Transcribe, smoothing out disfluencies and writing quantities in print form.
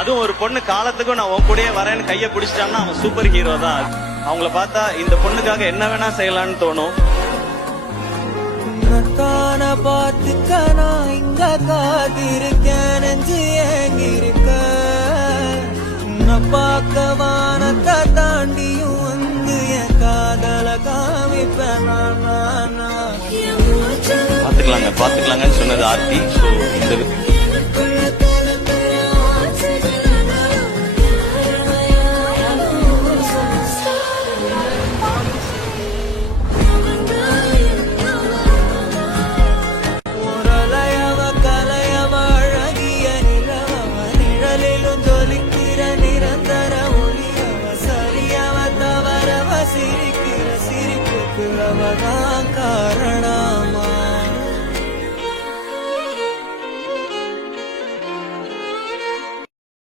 அதுவும் ஒரு பொண்ணு காலத்துக்கும் நான் உன் கூடயே வரேன்னு கையை பிடிச்சிட்டான்னா அவன் சூப்பர் ஹீரோ தான். அவங்கள பார்த்தா இந்த பொண்ணுக்காக என்ன வேணா செய்யலான்னு தோணும். பார்த்துக்க நான் இங்க காத்திருக்கேன், நெஞ்சு ஏங்கிருக்க பார்க்க வானத்தை தாண்டியும் வந்து என் காதல காமிப்பேன். பாத்துக்கலாங்கன்னு சொன்னது ஆர்த்தி.